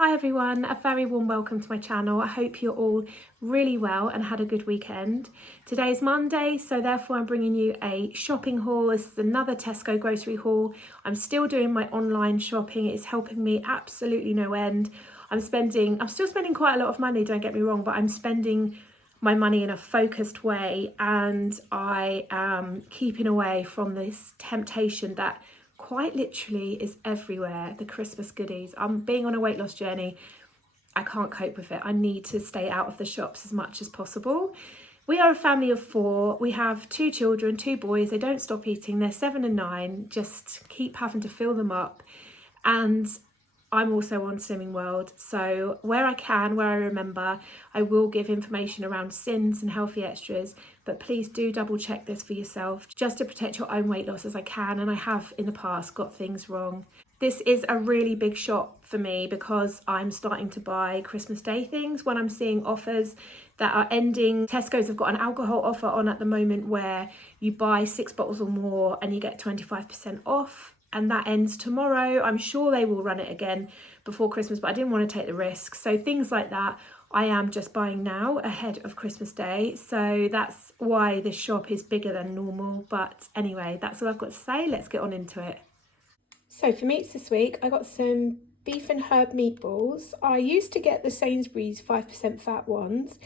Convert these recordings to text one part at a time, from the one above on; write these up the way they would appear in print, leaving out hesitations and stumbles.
Hi everyone, a very warm welcome to my channel. I hope you're all really well and had a good weekend. Today is Monday, so therefore I'm bringing you a shopping haul. This is another Tesco grocery haul. I'm still doing my online shopping. It's helping me absolutely no end. I'm still spending quite a lot of money, don't get me wrong, but I'm spending my money in a focused way, and I am keeping away from this temptation that quite literally is everywhere, the Christmas goodies. I'm being on a weight loss journey. I can't cope with it. I need to stay out of the shops as much as possible. We are a family of 4. We have 2 children, 2 boys. They don't stop eating. They're 7 and 9. Just keep having to fill them up. And I'm also on Slimming World, so where I can, where I remember, I will give information around sins and healthy extras, but please do double check this for yourself, just to protect your own weight loss as I can, and I have in the past got things wrong. This is a really big shop for me because I'm starting to buy Christmas Day things when I'm seeing offers that are ending. Tesco's have got an alcohol offer on at the moment where you buy 6 bottles or more and you get 25% off. And that ends tomorrow. I'm sure they will run it again before Christmas, but I didn't want to take the risk. So things like that, I am just buying now ahead of Christmas Day. So that's why this shop is bigger than normal. But anyway, that's all I've got to say. Let's get on into it. So for meats this week, I got some beef and herb meatballs. I used to get the Sainsbury's 5% fat ones,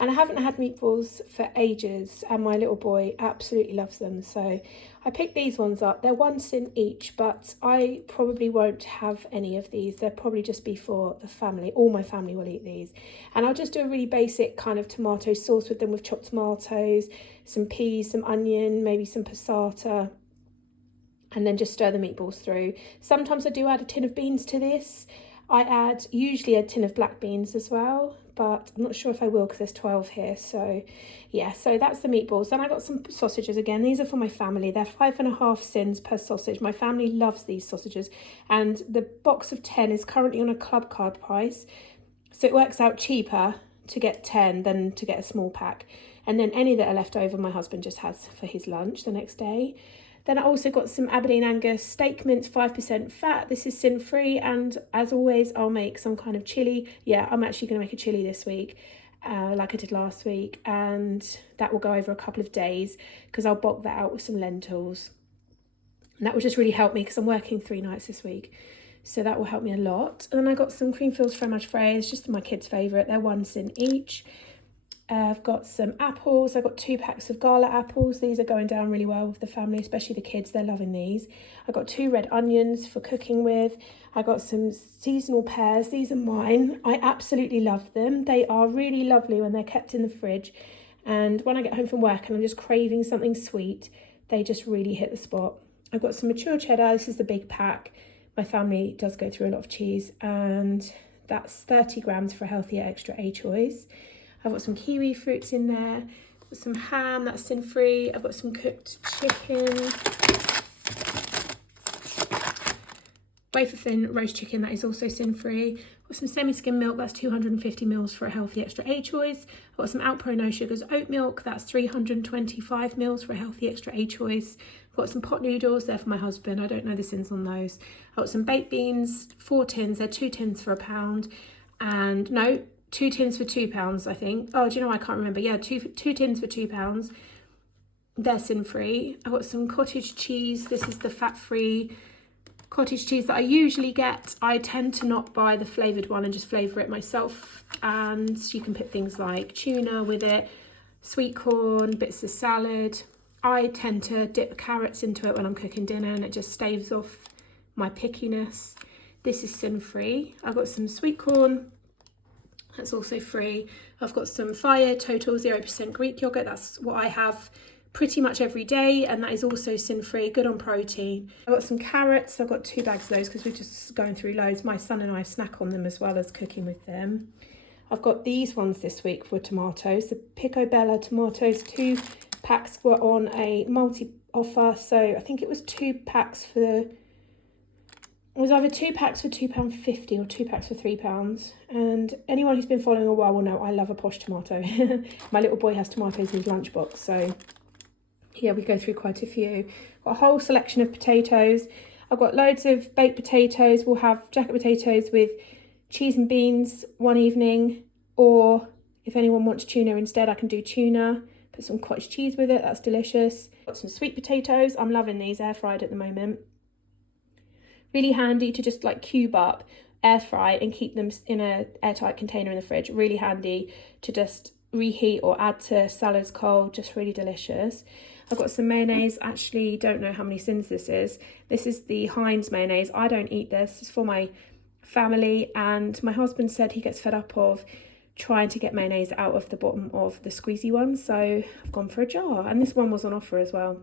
and I haven't had meatballs for ages, and my little boy absolutely loves them. So I picked these ones up. They're 1 cent each, but I probably won't have any of these. They'll probably just be for the family. All my family will eat these. And I'll just do a really basic kind of tomato sauce with them, with chopped tomatoes, some peas, some onion, maybe some passata, and then just stir the meatballs through. Sometimes I do add a tin of beans to this. I add usually a tin of black beans as well, but I'm not sure if I will because there's 12 here. So yeah, so that's the meatballs. Then I got some sausages again. These are for my family. They're 5.5 cents per sausage. My family loves these sausages, and the box of 10 is currently on a club card price. So it works out cheaper to get 10 than to get a small pack. And then any that are left over, my husband just has for his lunch the next day. Then I also got some Aberdeen Angus steak mince, 5% fat. This is sin-free, and as always, I'll make some kind of chilli. Yeah, I'm actually going to make a chilli this week, like I did last week, and that will go over a couple of days because I'll bulk that out with some lentils. And that will just really help me because I'm working 3 nights this week. So that will help me a lot. And then I got some Creamfields fromage frais, just my kids' favourite. They're 1 cent each. I've got some apples. I've got 2 packs of gala apples. These are going down really well with the family, especially the kids. They're loving these. I've got 2 red onions for cooking with. I got some seasonal pears. These are mine. I absolutely love them. They are really lovely when they're kept in the fridge. And when I get home from work and I'm just craving something sweet, they just really hit the spot. I've got some mature cheddar. This is the big pack. My family does go through a lot of cheese, and that's 30 grams for a healthier extra A choice. I've got some kiwi fruits in there, some ham, that's sin-free. I've got some cooked chicken, wafer thin roast chicken, that is also sin-free. I've got some semi-skim milk, that's 250 mils for a healthy extra A choice. I've got some Alpro no sugars oat milk, that's 325 mils for a healthy extra A choice. I've got some pot noodles, they're for my husband. I don't know the sins on those. I've got some baked beans, 4 tins, they're 2 tins for £1. And no, 2 tins for £2, I think. Oh, do you know, I can't remember. Yeah, two tins for £2. They're sin-free. I've got some cottage cheese. This is the fat-free cottage cheese that I usually get. I tend to not buy the flavoured one and just flavour it myself. And you can put things like tuna with it, sweet corn, bits of salad. I tend to dip carrots into it when I'm cooking dinner, and it just staves off my pickiness. This is sin-free. I've got some sweet corn. That's also free. I've got some Fire Total 0% Greek yogurt. That's what I have pretty much every day, and that is also sin-free, good on protein. I've got some carrots. I've got 2 bags of those because we're just going through loads. My son and I snack on them as well as cooking with them. I've got these ones this week for tomatoes. The Picobello tomatoes, 2 packs were on a multi-offer. So I think it was 2 packs for... It was either 2 packs for £2.50 or 2 packs for £3. And anyone who's been following a while will know I love a posh tomato. My little boy has tomatoes in his lunchbox, so yeah, we go through quite a few. Got a whole selection of potatoes. I've got loads of baked potatoes. We'll have jacket potatoes with cheese and beans one evening, or if anyone wants tuna instead, I can do tuna, put some cottage cheese with it, that's delicious. Got some sweet potatoes, I'm loving these air fried at the moment. Really handy to just like cube up, air fry and keep them in a airtight container in the fridge. Really handy to just reheat or add to salads cold, just really delicious. I've got some mayonnaise, actually don't know how many sins this is. This is the Heinz mayonnaise. I don't eat this, it's for my family, and my husband said he gets fed up of trying to get mayonnaise out of the bottom of the squeezy one, so I've gone for a jar, and this one was on offer as well.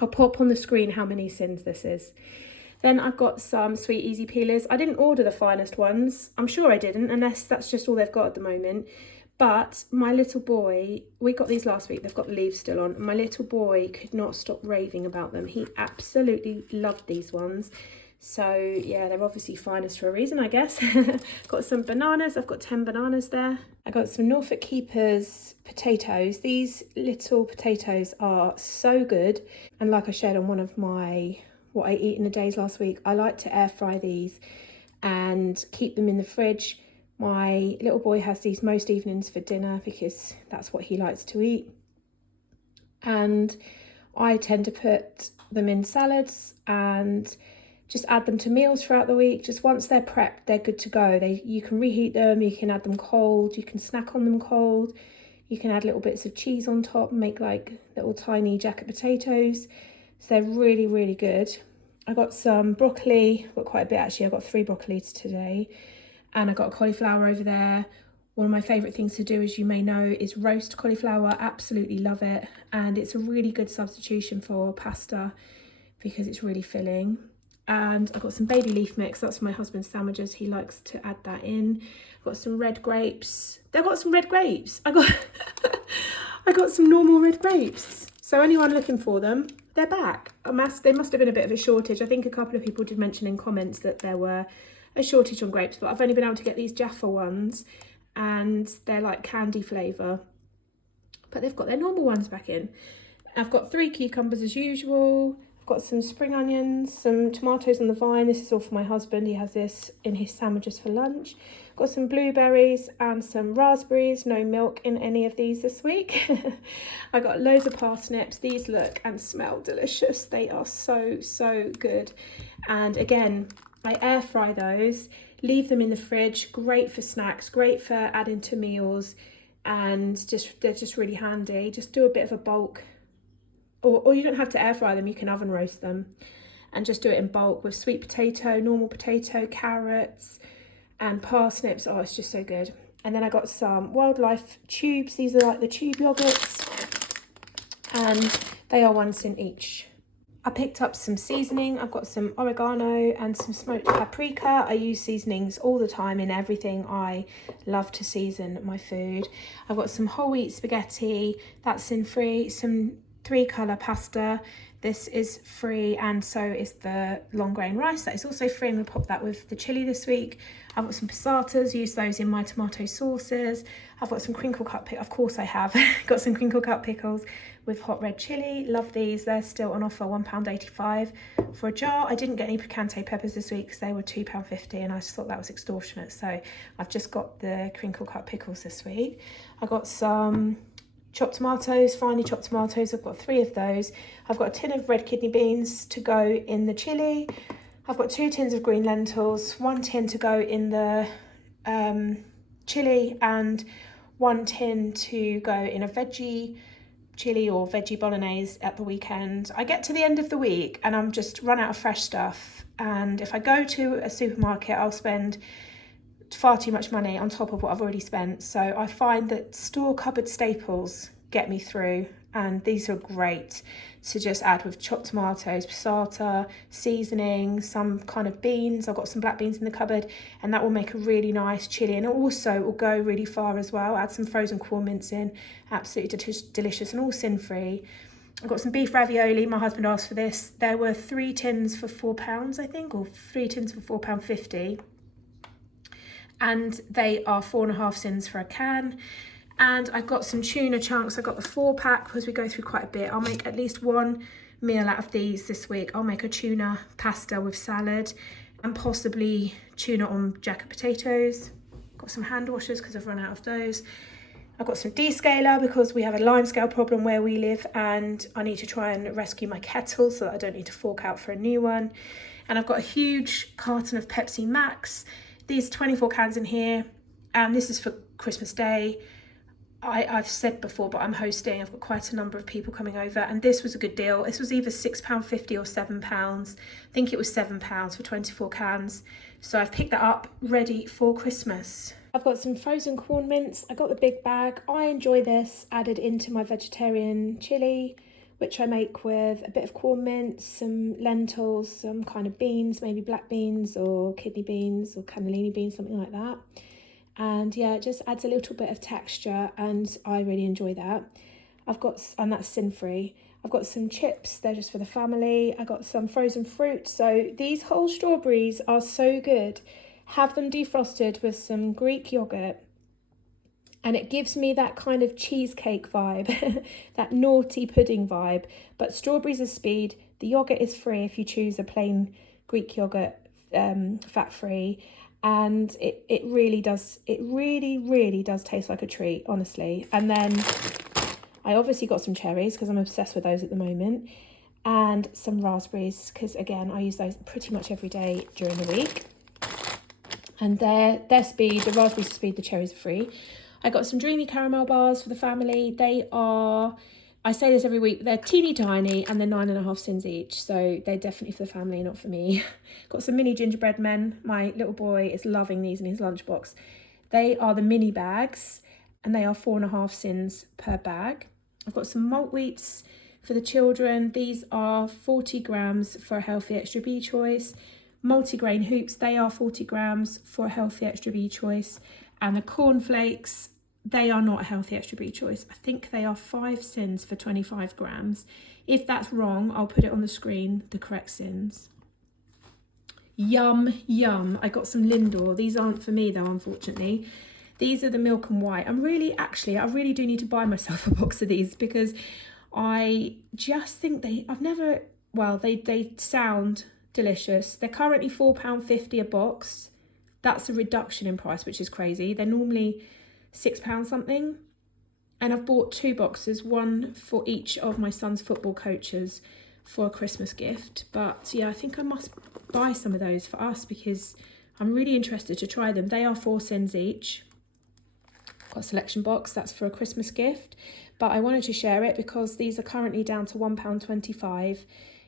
I'll pop on the screen how many sins this is. Then I've got some sweet easy peelers. I didn't order the finest ones, I'm sure I didn't, unless that's just all they've got at the moment. But my little boy, we got these last week, they've got the leaves still on, and my little boy could not stop raving about them. He absolutely loved these ones. So yeah, they're obviously finest for a reason, I guess. Got some bananas, I've got 10 bananas there. I got some Norfolk Keepers potatoes. These little potatoes are so good. And like I shared on one of my, what I eat in a days last week, I like to air fry these and keep them in the fridge. My little boy has these most evenings for dinner because that's what he likes to eat. And I tend to put them in salads and just add them to meals throughout the week. Just once they're prepped, they're good to go. You can reheat them, you can add them cold, you can snack on them cold, you can add little bits of cheese on top and make like little tiny jacket potatoes. So they're really, really good. I got some broccoli, got quite a bit actually. I got 3 broccolis today. And I got a cauliflower over there. One of my favourite things to do, as you may know, is roast cauliflower. Absolutely love it. And it's a really good substitution for pasta because it's really filling. And I've got some baby leaf mix. That's for my husband's sandwiches. He likes to add that in. I've got some red grapes. They've got some red grapes. I got some normal red grapes. So anyone looking for them, they're back. There must have been a bit of a shortage. I think a couple of people did mention in comments that there were a shortage on grapes, but I've only been able to get these Jaffa ones, and they're like candy flavour, but they've got their normal ones back in. I've got 3 cucumbers as usual. I've got some spring onions, some tomatoes on the vine. This is all for my husband, he has this in his sandwiches for lunch. I've got some blueberries and some raspberries. No milk in any of these this week. I got loads of parsnips. These look and smell delicious. They are so good. And again, I air fry those, leave them in the fridge, great for snacks, great for adding to meals, and they're just really handy. Just do a bit of a bulk, or you don't have to air fry them, you can oven roast them, and just do it in bulk with sweet potato, normal potato, carrots, and parsnips. Oh, it's just so good. And then I got some Wildlife tubes. These are like the tube yogurts, and they are 1 cent each. I picked up some seasoning. I've got some oregano and some smoked paprika. I use seasonings all the time in everything. I love to season my food. I've got some whole wheat spaghetti, that's sin free, some 3-colour pasta. This is free, and so is the long grain rice. That is also free. I'm going to pop that with the chili this week. I've got some passatas, use those in my tomato sauces. I've got some crinkle cut pickles, of course I have. Got some crinkle cut pickles with hot red chili. Love these. They're still on offer, £1.85 for a jar. I didn't get any picante peppers this week because they were £2.50, and I just thought that was extortionate. So I've just got the crinkle cut pickles this week. I got some chopped tomatoes, finely chopped tomatoes. I've got 3 of those. I've got a tin of red kidney beans to go in the chili. I've got 2 tins of green lentils, 1 tin to go in the chili, and 1 tin to go in a veggie chili or veggie bolognese at the weekend. I get to the end of the week and I'm just run out of fresh stuff, and if I go to a supermarket I'll spend far too much money on top of what I've already spent. So I find that store cupboard staples get me through, and these are great to just add with chopped tomatoes, passata, seasoning, some kind of beans. I've got some black beans in the cupboard, and that will make a really nice chili, and it also will go really far as well. Add some frozen corn mince in, absolutely delicious and all sin-free. I've got some beef ravioli. My husband asked for this. There were 3 tins for £4, I think, or 3 tins for £4.50. And they are 4.5 cents for a can. And I've got some tuna chunks. I got the 4-pack because we go through quite a bit. I'll make at least 1 meal out of these this week. I'll make a tuna pasta with salad, and possibly tuna on jacket potatoes. Got some hand washers because I've run out of those. I've got some descaler because we have a lime scale problem where we live, and I need to try and rescue my kettle so that I don't need to fork out for a new one. And I've got a huge carton of Pepsi Max. These 24 cans in here, and this is for Christmas Day. I've said before, but I'm hosting. I've got quite a number of people coming over, and this was a good deal. This was either £6.50 or £7. I think it was £7 for 24 cans. So I've picked that up, ready for Christmas. I've got some frozen corn mince. I got the big bag. I enjoy this added into my vegetarian chilli, which I make with a bit of corn mince, some lentils, some kind of beans, maybe black beans or kidney beans or cannellini beans, something like that. And yeah, it just adds a little bit of texture, and I really enjoy that. And that's sin-free. I've got some chips, they're just for the family. I got some frozen fruit. So these whole strawberries are so good. Have them defrosted with some Greek yogurt, and it gives me that kind of cheesecake vibe, that naughty pudding vibe. But strawberries are speed. The yogurt is free if you choose a plain Greek yogurt, fat-free. And it really really does taste like a treat, honestly. And then I obviously got some cherries because I'm obsessed with those at the moment, and some raspberries because, again, I use those pretty much every day during the week. And they're speed. The raspberries are speed, the cherries are free. I got some dreamy caramel bars for the family. They are, I say this every week, they're teeny tiny and they're 9.5 cents each. So they're definitely for the family, not for me. Got some mini gingerbread men. My little boy is loving these in his lunchbox. They are the mini bags and they are 4.5 cents per bag. I've got some malt wheats for the children. These are 40 grams for a healthy extra B choice. Multigrain hoops, they are 40 grams for a healthy extra B choice. And the cornflakes, they are not a healthy extra B choice. I think they are 5 cents for 25 grams. If that's wrong, I'll put it on the screen, the correct cents. Yum, yum. I got some Lindor. These aren't for me though, unfortunately. These are the milk and white. I really do need to buy myself a box of these because I just think they sound delicious. They're currently £4.50 a box. That's a reduction in price, which is crazy. They're normally £6 something. And I've bought 2 boxes, one for each of my son's football coaches for a Christmas gift. But yeah, I think I must buy some of those for us because I'm really interested to try them. They are 4 cents each. Got a selection box, that's for a Christmas gift. But I wanted to share it because these are currently down to £1.25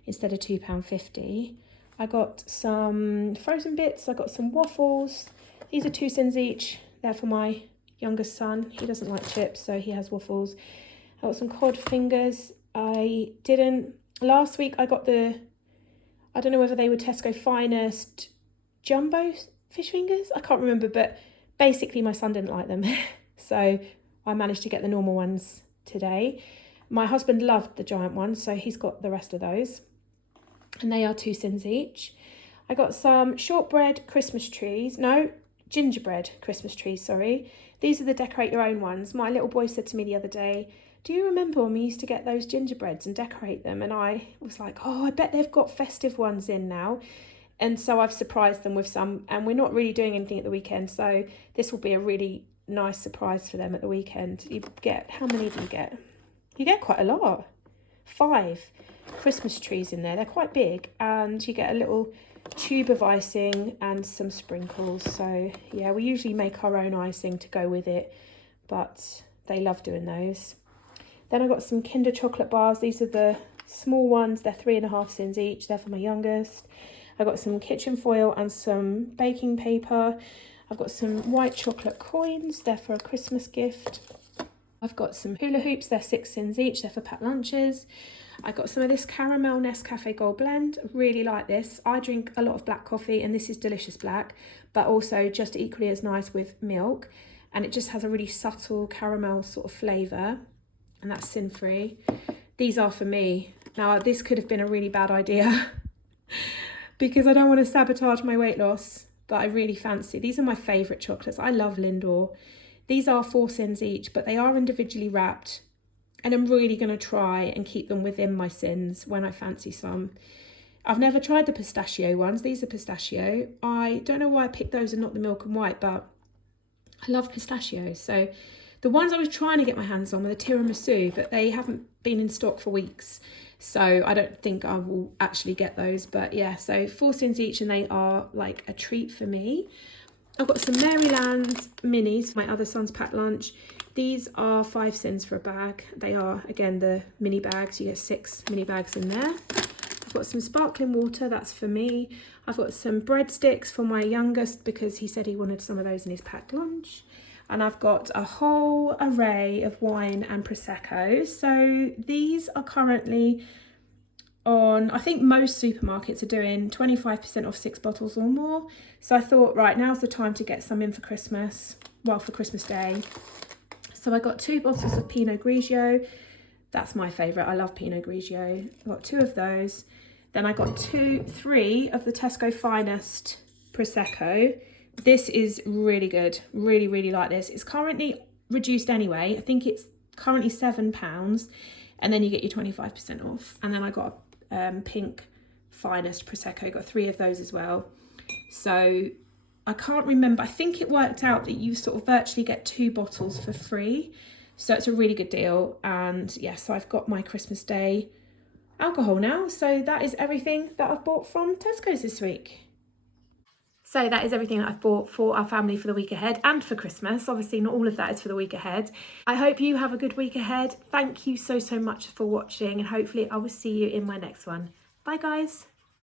instead of £2.50. I got some frozen bits, I got some waffles. These are 2 cents each. They're for my youngest son. He doesn't like chips, so he has waffles. I got some cod fingers. Last week I got I don't know whether they were Tesco Finest jumbo fish fingers. I can't remember, but basically my son didn't like them. So I managed to get the normal ones today. My husband loved the giant ones, so he's got the rest of those. And they are 2 cents each. I got some gingerbread Christmas trees, sorry. These are the decorate your own ones. My little boy said to me the other day, do you remember when we used to get those gingerbreads and decorate them? And I was like, oh, I bet they've got festive ones in now. And so I've surprised them with some, and we're not really doing anything at the weekend. So this will be a really nice surprise for them at the weekend. How many do you get? You get quite a lot. 5 Christmas trees in there. They're quite big, and you get a little tube of icing and some sprinkles. So yeah, we usually make our own icing to go with it, but they love doing those. Then I got some Kinder chocolate bars. These are the small ones. They're 3.5 cents each. They're for my youngest. I got some kitchen foil and some baking paper. I've got some white chocolate coins. They're for a Christmas gift. I've got some hula hoops. They're 6 cents each. They're for packed lunches. I got some of this caramel Nescafe Gold blend. I really like this. I drink a lot of black coffee, and this is delicious black, but also just equally as nice with milk. And it just has a really subtle caramel sort of flavour, and that's sin-free. These are for me. Now, this could have been a really bad idea because I don't want to sabotage my weight loss, but I really fancy. These are my favourite chocolates. I love Lindor. These are 4 cents each, but they are individually wrapped. And I'm really going to try and keep them within my sins when I fancy some. I've never tried the pistachio ones. These are pistachio. I don't know why I picked those and not the milk and white, but I love pistachios. So the ones I was trying to get my hands on were the tiramisu, but they haven't been in stock for weeks. So I don't think I will actually get those. But yeah, so 4 cents each, and they are like a treat for me. I've got some Maryland minis for my other son's packed lunch. These are 5 cents for a bag. They are, again, the mini bags. You get 6 mini bags in there. I've got some sparkling water, that's for me. I've got some breadsticks for my youngest because he said he wanted some of those in his packed lunch. And I've got a whole array of wine and Prosecco. So these are currently on, I think most supermarkets are doing 25% off 6 bottles or more. So I thought, right, now's the time to get some in for Christmas, well, for Christmas Day. So I got 2 bottles of Pinot Grigio. That's my favourite. I love Pinot Grigio. I got 2 of those. Then I got 3 of the Tesco Finest Prosecco. This is really good. Really, really like this. It's currently reduced anyway. I think it's currently £7, and then you get your 25% off. And then I got pink Finest Prosecco. Got 3 of those as well. So I can't remember. I think it worked out that you sort of virtually get 2 bottles for free. So it's a really good deal. And yes, so I've got my Christmas Day alcohol now. So that is everything that I've bought from Tesco's this week. So that is everything that I've bought for our family for the week ahead and for Christmas. Obviously, not all of that is for the week ahead. I hope you have a good week ahead. Thank you so much for watching, and hopefully I will see you in my next one. Bye, guys.